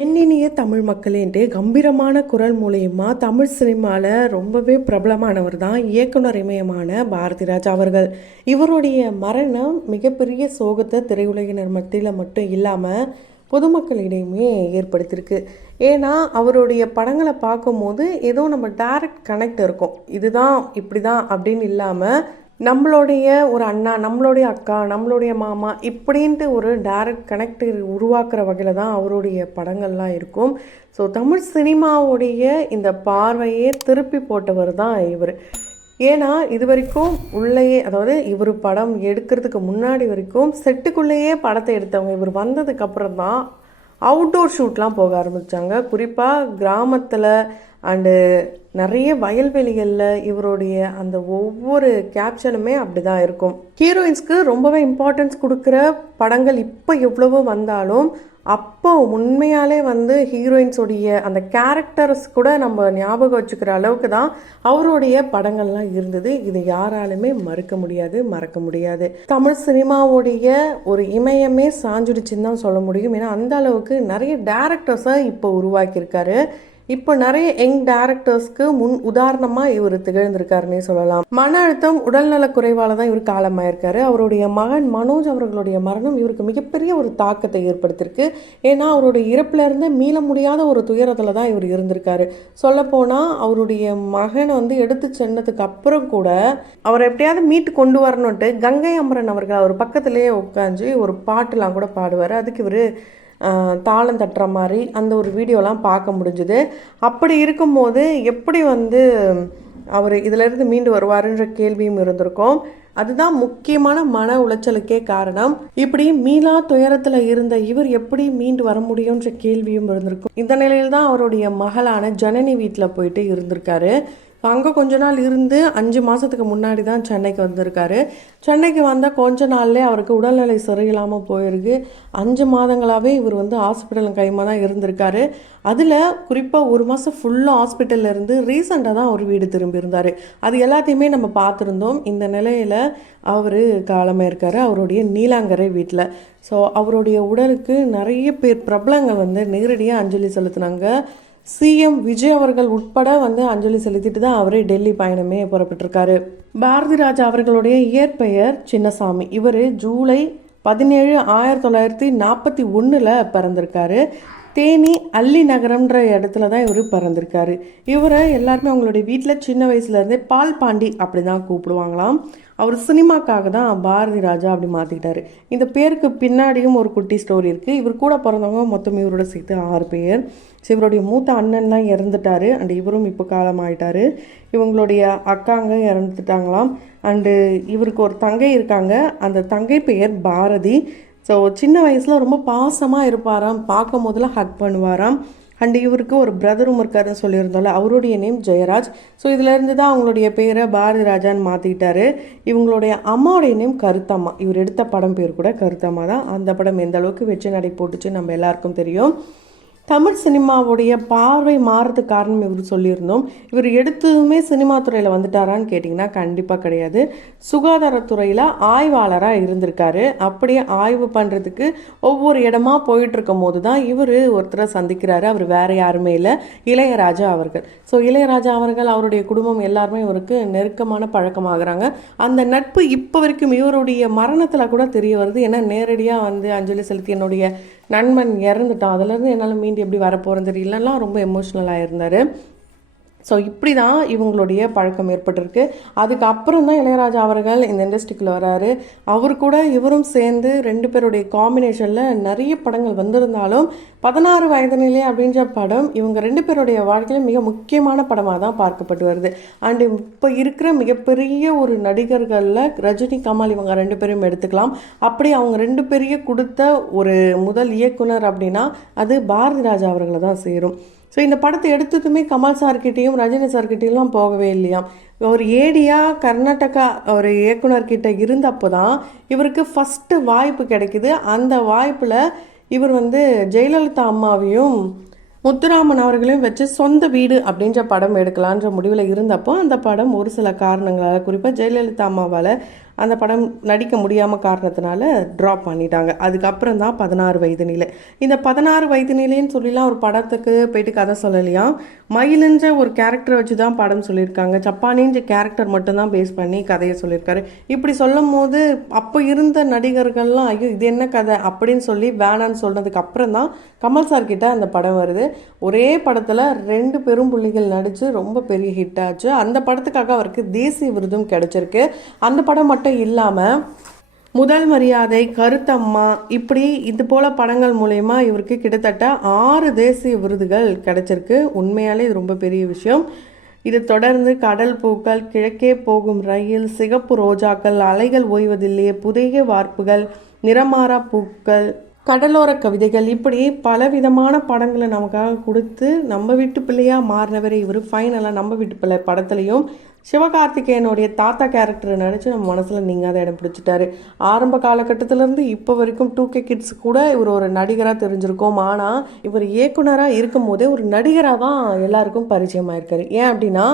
எண்ணினிய தமிழ் மக்களேன்ட்டு கம்பீரமான குரல் மூலயமா தமிழ் சினிமாவில் ரொம்பவே பிரபலமானவர் தான் இயக்குனர் இமயமான பாரதிராஜா அவர்கள். இவருடைய மரணம் மிகப்பெரிய சோகத்தை திரையுலகினர் மத்தியில் மட்டும் இல்லாமல் பொதுமக்களிடையுமே ஏற்படுத்தியிருக்கு. ஏன்னா அவருடைய படங்களை பார்க்கும்போது ஏதோ நம்ம டைரக்ட் கனெக்ட் இருக்கும், இதுதான் இப்படி தான் அப்படின்னு இல்லாமல் நம்மளுடைய ஒரு அண்ணா, நம்மளுடைய அக்கா, நம்மளுடைய மாமா இப்படின்ட்டு ஒரு டைரக்ட் கனெக்ட் உருவாக்குற வகையில் தான் அவருடைய படங்கள்லாம் இருக்கும். ஸோ தமிழ் சினிமாவுடைய இந்த பார்வையே திருப்பி போட்டவர் தான் இவர். ஏன்னா இது வரைக்கும் உள்ளேயே, அதாவது இவர் படம் எடுக்கிறதுக்கு முன்னாடி வரைக்கும் செட்டுக்குள்ளேயே படத்தை எடுத்தவங்க. இவர் வந்ததுக்கப்புறம் தான் அவுட்டோர் ஷூட்லாம் போக ஆரம்பித்தாங்க. குறிப்பாக கிராமத்தில் அண்டு நிறைய வயல்வெளிகளில் இவருடைய அந்த ஒவ்வொரு கேப்ஷனுமே அப்படி தான் இருக்கும். ஹீரோயின்ஸ்க்கு ரொம்பவே இம்பார்ட்டன்ஸ் கொடுக்குற படங்கள் இப்போ எவ்வளவோ வந்தாலும் அப்போ உண்மையாலே ஹீரோயின்ஸோடைய அந்த கேரக்டர்ஸ் கூட நம்ம ஞாபகம் வச்சுக்கிற அளவுக்கு தான் அவருடைய படங்கள்லாம் இருந்தது. இது யாராலுமே மறக்க முடியாது. தமிழ் சினிமாவுடைய ஒரு இமயமே சாஞ்சிடுச்சுன்னு தான் சொல்ல முடியும். ஏன்னா அந்த அளவுக்கு நிறைய டேரக்டர்ஸை இப்போ உருவாக்கியிருக்காரு. இப்போ நிறைய யங் டேரக்டர்ஸ்க்கு உதாரணமாக இவர் திகழ்ந்திருக்காருன்னே சொல்லலாம். மன அழுத்தம், உடல்நல குறைவால் தான் இவர் காலமாயிருக்காரு. அவருடைய மகன் மனோஜ் அவர்களுடைய மரணம் இவருக்கு மிகப்பெரிய ஒரு தாக்கத்தை ஏற்படுத்தியிருக்கு. ஏன்னா அவருடைய இறப்புலேருந்து மீள முடியாத ஒரு துயரத்தில் தான் இவர் இருந்திருக்காரு. சொல்லப்போனால் அவருடைய மகனை எடுத்து சென்னதுக்கு அப்புறம் கூட அவரை எப்படியாவது மீட்டு கொண்டு வரணுன்ட்டு கங்கை அமரன் அவர்கள் அவர் பக்கத்திலேயே உட்காந்து ஒரு பாட்டுலாம் கூட பாடுவார். அதுக்கு இவர் தாளம் தட்டுற மாதிரி அந்த ஒரு வீடியோலாம் பார்க்க முடிஞ்சுது. அப்படி இருக்கும்போது எப்படி அவர் இதிலிருந்து மீண்டு வருவாருன்ற கேள்வியும் இருந்திருக்கும். அதுதான் முக்கியமான மன உளைச்சலுக்கே காரணம். இப்படி மீளா துயரத்தில் இருந்த இவர் எப்படி மீண்டு வர முடியும்ன்ற கேள்வியும் இருந்திருக்கும். இந்த நிலையில் தான் அவருடைய மகளான ஜனனி வீட்டில் போயிட்டு இருந்திருக்காரு. அங்கே கொஞ்ச நாள் இருந்து 5 மாதத்துக்கு முன்னாடி தான் சென்னைக்கு வந்திருக்காரு. சென்னைக்கு வந்தால் கொஞ்ச நாள்லேயே அவருக்கு உடல்நிலை சரியில்லாமல் போயிருக்கு. 5 மாதங்களாகவே இவர் ஹாஸ்பிட்டல் கைமா தான் இருந்திருக்காரு. அதில் குறிப்பாக 1 மாதம் ஃபுல்லாக ஹாஸ்பிட்டலில் இருந்து ரீசெண்டாக தான் அவர் வீடு திரும்பி இருந்தார். அது எல்லாத்தையுமே நம்ம பார்த்துருந்தோம். இந்த நிலையில் அவர் காலமாக அவருடைய நீலாங்கரை வீட்டில். ஸோ அவருடைய உடலுக்கு நிறைய பேர் பிரபலங்கள் நேரடியாக அஞ்சலி செலுத்தினாங்க. சிஎம் விஜய் அவர்கள் உட்பட அஞ்சலி செலுத்திட்டு தான் அவரே டெல்லி பயணமே புறப்பட்டிருக்காரு. பாரதிராஜா அவர்களுடைய இயற்பெயர் சின்னசாமி. இவர் ஜூலை 17, 1941 பிறந்திருக்காரு. தேனி அல்லி நகரம்ன்ற இடத்துல தான் இவர் பிறந்திருக்காரு. இவரை எல்லாருமே அவங்களுடைய வீட்டில் சின்ன வயசுலேருந்தே பால் பாண்டி அப்படி தான் கூப்பிடுவாங்களாம். அவர் சினிமாக்காக தான் பாரதி ராஜா அப்படி மாற்றிக்கிட்டாரு. இந்த பேருக்கு பின்னாடியும் ஒரு குட்டி ஸ்டோரி இருக்குது. இவர் கூட பிறந்தவங்க மொத்தம் இவரோட சேர்த்து 6 பேர். ஸோ இவருடைய மூத்த அண்ணன்லாம் இறந்துட்டார். அண்ட் இவரும் இப்போ காலமாயிட்டார். இவங்களுடைய அக்காங்க இறந்துட்டாங்களாம். அண்டு இவருக்கு ஒரு தங்கை இருக்காங்க. அந்த தங்கை பெயர் பாரதி. ஸோ சின்ன வயசில் ரொம்ப பாசமாக இருப்பாராம். பார்க்கும் போதெல்லாம் ஹக் பண்ணுவாராம். அண்ட் இவருக்கு ஒரு பிரதரும் இருக்காருன்னு சொல்லியிருந்தோம்ல, அவருடைய நேம் ஜெயராஜ். ஸோ இதிலேருந்து தான் அவங்களுடைய பேரை பாரதி ராஜான்னு மாற்றிக்கிட்டாரு. இவங்களுடைய அம்மாவுடைய நேம் கருத்தம்மா. இவர் எடுத்த படம் பேர் கூட கருத்தம்மா தான். அந்த படம் எந்த அளவுக்கு வெற்றி நடை போட்டுச்சு நம்ம எல்லாருக்கும் தெரியும். தமிழ் சினிமாவுடைய பார்வை மாறுறதுக்கு காரணம் இவர் சொல்லியிருந்தோம். இவர் எடுத்ததுமே சினிமா துறையில் வந்துட்டாரான்னு கேட்டிங்கன்னா கண்டிப்பாக கிடையாது. சுகாதாரத்துறையில் ஆய்வாளராக இருந்திருக்காரு. அப்படியே ஆய்வு பண்ணுறதுக்கு ஒவ்வொரு இடமா போயிட்டு இருக்கும் போது தான் இவர் ஒருத்தரை சந்திக்கிறாரு. அவர் வேறு யாருமே இல்லை, இளையராஜா அவர்கள். ஸோ இளையராஜா அவர்கள், அவருடைய குடும்பம் எல்லாருமே இவருக்கு நெருக்கமான பழக்கமாகறாங்க. அந்த நட்பு இப்போ வரைக்கும் இவருடைய மரணத்தில் கூட தெரிய வருது. ஏன்னா நேரடியாக அஞ்சலி செலுத்தி என்னுடைய நண்பன் இறந்துட்டான், அதுலேருந்து என்னால் மீண்டு எப்படி வரப்போகிறேன்னு தெரியலலாம் ரொம்ப எமோஷ்னலாக இருந்தார். ஸோ இப்படி தான் இவங்களுடைய பழக்கம் ஏற்பட்டிருக்கு. அதுக்கப்புறம் தான் இளையராஜா அவர்கள் இந்த இண்டஸ்ட்ரிக்குள்ளே வராரு. அவர் கூட இவரும் சேர்ந்து 2 பேருடைய காம்பினேஷனில் நிறைய படங்கள் வந்திருந்தாலும் 16 வயதினிலே அப்படின்ற படம் இவங்க 2 பேருடைய வாழ்க்கையில் மிக முக்கியமான படமாக தான் பார்க்கப்பட்டு வருது. அண்டு இப்போ இருக்கிற மிகப்பெரிய ஒரு நடிகர்களில் ரஜினி, கமல் இவங்க 2 பேரும் எடுத்துக்கலாம். அப்படி அவங்க 2 பேரையும் கொடுத்த ஒரு முதல் இயக்குனர் அப்படின்னா அது பாரதி ராஜா அவர்களை தான் சேரும். ஸோ இந்த படத்தை எடுத்ததுமே கமல் சார்கிட்டையும் ரஜினி சார்கிட்டையும் போகவே இல்லையாம். ஒரு ஏடியாக கர்நாடகா ஒரு இயக்குனர்கிட்ட இருந்தப்போ தான் இவருக்கு ஃபஸ்ட்டு வாய்ப்பு கிடைக்குது. அந்த வாய்ப்பில் இவர் ஜெயலலிதா அம்மாவையும் முத்துராமன் அவர்களையும் வச்சு சொந்த வீடு அப்படின்ற படம் எடுக்கலான்ற முடிவில் இருந்தப்போ அந்த படம் ஒரு சில காரணங்களால், குறிப்பாக ஜெயலலிதா அம்மாவால் அந்த படம் நடிக்க முடியாமல் காரணத்தினால ட்ராப் பண்ணிட்டாங்க. அதுக்கப்புறம் தான் 16 வயது நிலை. இந்த 16 வயது நிலைன்னு சொல்லிலாம் ஒரு படத்துக்கு போயிட்டு கதை சொல்லலையாம். மயிலுன்ற ஒரு கேரக்டரை வச்சு தான் படம் சொல்லியிருக்காங்க. சப்பானின்ற கேரக்டர் மட்டும்தான் பேஸ் பண்ணி கதையை சொல்லியிருக்காரு. இப்படி சொல்லும் போது அப்போ இருந்த நடிகர்கள்லாம் ஐயோ இது என்ன கதை அப்படின்னு சொல்லி வேணான்னு சொன்னதுக்கு அப்புறம் தான் கமல் சார் கிட்ட அந்த படம் வருது. ஒரே படத்தில் 2 பெரும் புள்ளிகள் நடித்து ரொம்ப பெரிய ஹிட் ஆச்சு. அந்த படத்துக்காக அவருக்கு தேசிய விருதும் கிடைச்சிருக்கு. அந்த படம் மட்டும் இல்லாமல் முதல் மரியாதை, கருத்தம்மா, இப்படி இது போல படங்கள் மூலயமா இவருக்கு கிட்டத்தட்ட 6 தேசிய விருதுகள் கிடைச்சிருக்கு. உண்மையாலே இது ரொம்ப பெரிய விஷயம். இது தொடர்ந்து கடல் பூக்கள், கிழக்கே போகும் ரயில், சிகப்பு ரோஜாக்கள், அலைகள் ஓய்வதில்லையே, புதிய வார்ப்புகள், நிறமாறா பூக்கள், கடலோர கவிதைகள், இப்படி பலவிதமான படங்களை நமக்காக கொடுத்து நம்ம வீட்டு பிள்ளையாக மாறினவரை இவர் ஃபைனலாக நம்ம வீட்டு பிள்ளை படத்துலையும் சிவகார்த்திகேயனுடைய தாத்தா கேரக்டரை நடித்து நம்ம மனசில் நீங்காத இடம் பிடிச்சிட்டாரு. ஆரம்ப காலகட்டத்திலேருந்து இப்போ வரைக்கும் 2K கிட்ஸ் கூட இவர் ஒரு நடிகராக தெரிஞ்சிருக்கோம். ஆனால் இவர் இயக்குனராக இருக்கும் போதே ஒரு நடிகராக தான் எல்லாருக்கும் பரிச்சயமாயிருக்காரு. ஏன் அப்படின்னா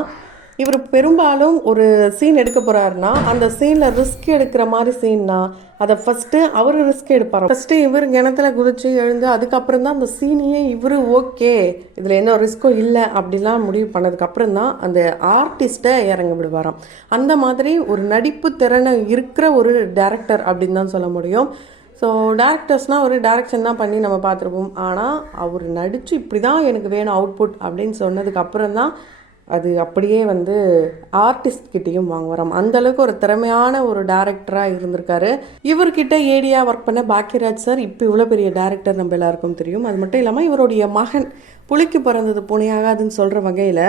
இவர் பெரும்பாலும் ஒரு சீன் எடுக்க போகிறாருன்னா அந்த சீனில் ரிஸ்க் எடுக்கிற மாதிரி சீன்னா அதை ஃபஸ்ட்டு அவர் ரிஸ்க் எடுப்பார். ஃபஸ்ட்டு இவர் கிணத்துல குதிச்சு எழுந்து அதுக்கப்புறம் தான் அந்த சீனையே இவர் ஓகே இதில் என்ன ரிஸ்க்கும் இல்லை அப்படிலாம் முடிவு பண்ணதுக்கப்புறம் தான் அந்த ஆர்டிஸ்ட்டை இறங்க விடுவாராம். அந்த மாதிரி ஒரு நடிப்பு திறனை இருக்கிற ஒரு டேரக்டர் அப்படின்னு தான் சொல்ல முடியும். ஸோ டேரக்டர்ஸ்னால் ஒரு டேரக்ஷன் தான் பண்ணி நம்ம பார்த்துருப்போம். ஆனால் அவர் நடித்து இப்படி தான் எனக்கு வேணும் அவுட்புட் அப்படின்னு சொன்னதுக்கப்புறம் தான் அது அப்படியே வந்து ஆர்டிஸ்ட் கிட்டேயும் வாங்குவாராம். அந்தளவுக்கு ஒரு திறமையான ஒரு டேரக்டராக இருந்திருக்காரு. இவர்கிட்ட ஏடியாக ஒர்க் பண்ண பாக்கியராஜ் சார் இப்போ இவ்வளோ பெரிய டேரக்டர் நம்ம எல்லாருக்கும் தெரியும். அது மட்டும் இல்லாமல் இவருடைய மகன் புலிக்கு பிறந்தது பூனையாகாதுன்னு சொல்கிற வகையில்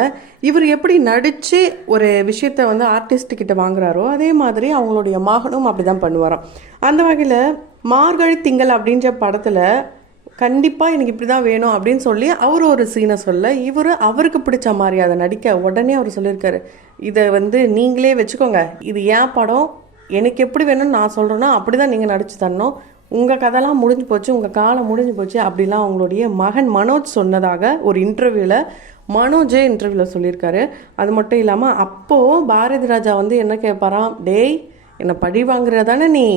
இவர் எப்படி நடித்து ஒரு விஷயத்தை வந்து ஆர்டிஸ்ட் கிட்ட வாங்குறாரோ அதே மாதிரி அவங்களுடைய மகனும் அப்படி தான் பண்ணுவாராம். அந்த வகையில் மார்கழி திங்கள் அப்படின்ற படத்தில் கண்டிப்பாக எனக்கு இப்படி தான் வேணும் அப்படின்னு சொல்லி அவர் ஒரு சீனை சொல்ல இவர் அவருக்கு பிடிச்ச மாதிரி அதை நடிக்க உடனே அவர் சொல்லியிருக்காரு, இதை வந்து நீங்களே வச்சுக்கோங்க, இது ஏன் படம், எனக்கு எப்படி வேணும்னு நான் சொல்கிறேன்னா அப்படி தான் நீங்கள் நடித்து தரணும், உங்கள் கதைலாம் முடிஞ்சு போச்சு, உங்கள் காலம் முடிஞ்சு போச்சு அப்படிலாம் அவங்களுடைய மகன் மனோஜ் சொன்னதாக ஒரு இன்டர்வியூவில் மனோஜே இன்டர்வியூவில் சொல்லியிருக்காரு. அது மட்டும் இல்லாமல் அப்போது பாரதி ராஜா வந்து என்ன கேட்பாராம், டேய் என்னை பழி வாங்குறதானே நீ,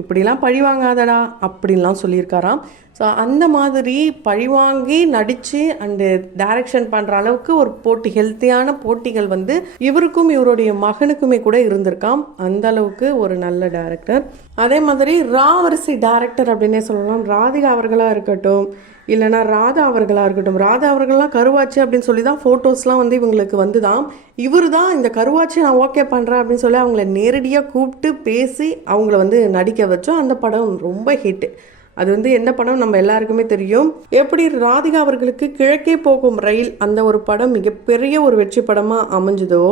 இப்படிலாம் பழி வாங்காதடா அப்படின்லாம் சொல்லியிருக்காராம். ஸோ அந்த மாதிரி பழிவாங்கி நடித்து அண்டு டைரக்ஷன் பண்ணுற அளவுக்கு ஒரு போட்டி, ஹெல்த்தியான போட்டிகள் வந்து இவருக்கும் இவருடைய மகனுக்குமே கூட இருந்திருக்காம். அந்த அளவுக்கு ஒரு நல்ல டைரக்டர். அதே மாதிரி ராவரிசை டைரக்டர் அப்படின்னே சொல்லலாம். ராதிகா அவர்களாக இருக்கட்டும், இல்லைனா ராதா அவர்களாக இருக்கட்டும். ராதா அவர்கள்லாம் கருவாச்சு அப்படின்னு சொல்லி தான் ஃபோட்டோஸ்லாம் வந்து இவங்களுக்கு வந்து தான் இவர் தான் இந்த கருவாச்சு நான் ஓகே பண்ணுறேன் அப்படின்னு சொல்லி அவங்கள நேரடியாக கூப்பிட்டு பேசி அவங்கள வந்து நடிக்க வச்சோம். அந்த படம் ரொம்ப ஹிட். அது வந்து எந்த படம் நம்ம எல்லாருக்குமே தெரியும். எப்படி ராதிகா அவர்களுக்கு கிழக்கே போகும் ரயில் அந்த ஒரு படம் மிகப்பெரிய ஒரு வெற்றி படமாக அமைஞ்சதோ,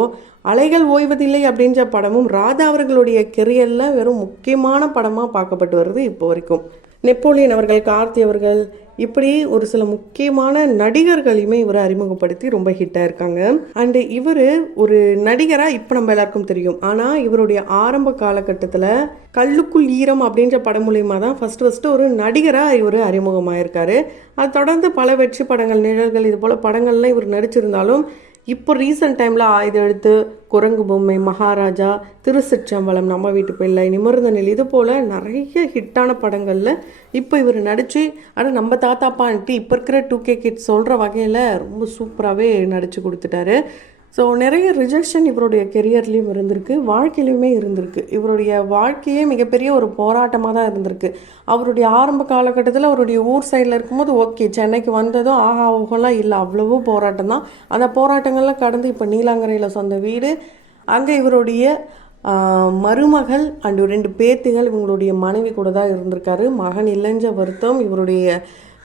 அலைகள் ஓய்வதில்லை அப்படின்ற படமும் ராதா அவர்களுடைய கெரியரில் வெறும் முக்கியமான படமாக பார்க்கப்பட்டு வருது இப்போ வரைக்கும். நெப்போலியன் அவர்கள், கார்த்தி அவர்கள், இப்படி ஒரு சில முக்கியமான நடிகர்களையுமே இவரை அறிமுகப்படுத்தி ரொம்ப ஹிட்டாக இருக்காங்க. அண்டு இவர் ஒரு நடிகராக இப்போ நம்ம எல்லாருக்கும் தெரியும். ஆனால் இவருடைய ஆரம்ப காலகட்டத்தில் கல்லுக்குள் ஈரம் அப்படின்ற படம் மூலியமா தான் ஃபஸ்ட்டு ஒரு நடிகராக இவர் அறிமுகமாயிருக்காரு. அது தொடர்ந்து பல வெற்றி படங்கள், நிழல்கள், இது போல் படங்கள்லாம் இவர் நடிச்சிருந்தாலும் இப்போ ரீசெண்ட் டைமில் ஆயுதம் எழுத்து, குரங்கு பொம்மை, மகாராஜா, திருச்சிற்றம்பலம், நம்ம வீட்டு பிள்ளை, நிமிர்ந்த நிலை, இது போல் நிறைய ஹிட்டான படங்களில் இப்போ இவர் நடித்து ஆனால் நம்ம தாத்தாப்பான்ட்டு இப்போ இருக்கிற 2K கிட்ஸ் சொல்கிற வகையில் ரொம்ப சூப்பராகவே நடித்து கொடுத்துட்டாரு. ஸோ நிறைய ரிஜெக்ஷன் இவருடைய கெரியர்லேயும் இருந்திருக்கு, வாழ்க்கையிலையுமே இருந்திருக்கு. இவருடைய வாழ்க்கையே மிகப்பெரிய ஒரு போராட்டமாக தான் இருந்திருக்கு. அவருடைய ஆரம்ப காலகட்டத்தில் அவருடைய ஊர் சைடில் இருக்கும்போது ஓகே, சென்னைக்கு வந்ததும் ஆஹா ஊகலாம் இல்லை, அவ்வளவோ போராட்டம் தான். அந்த போராட்டங்கள்லாம் கடந்து இப்போ நீலாங்கரையில் சொந்த வீடு, அங்கே இவருடைய மருமகள் அண்டு 2 பேத்திகள் இவங்களுடைய மனைவி கூட தான் இருந்திருக்காரு. மகன் இல்லைன்ற வருத்தம் இவருடைய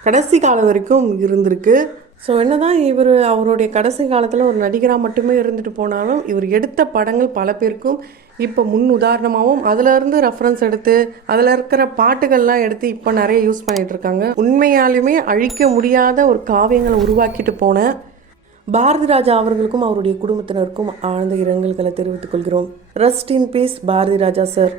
கடைசி காலம் வரைக்கும் இருந்திருக்கு. ஸோ என்னதான் இவர் அவருடைய கடைசி காலத்தில் ஒரு நடிகராக மட்டுமே இருந்துட்டு போனாலும் இவர் எடுத்த படங்கள் பல பேருக்கும் இப்போ முன் உதாரணமாகவும் அதிலேருந்து ரெஃபரன்ஸ் எடுத்து அதில் இருக்கிற பாட்டுகள்லாம் எடுத்து இப்போ நிறைய யூஸ் பண்ணிகிட்ருக்காங்க. உண்மையாலுமே அழிக்க முடியாத ஒரு காவியங்களை உருவாக்கிட்டு போன பாரதி ராஜா அவர்களுக்கும் அவருடைய குடும்பத்தினருக்கும் ஆழ்ந்த இரங்கல்களை தெரிவித்துக் கொள்கிறோம். Rest in peace Bharathi Raja sir.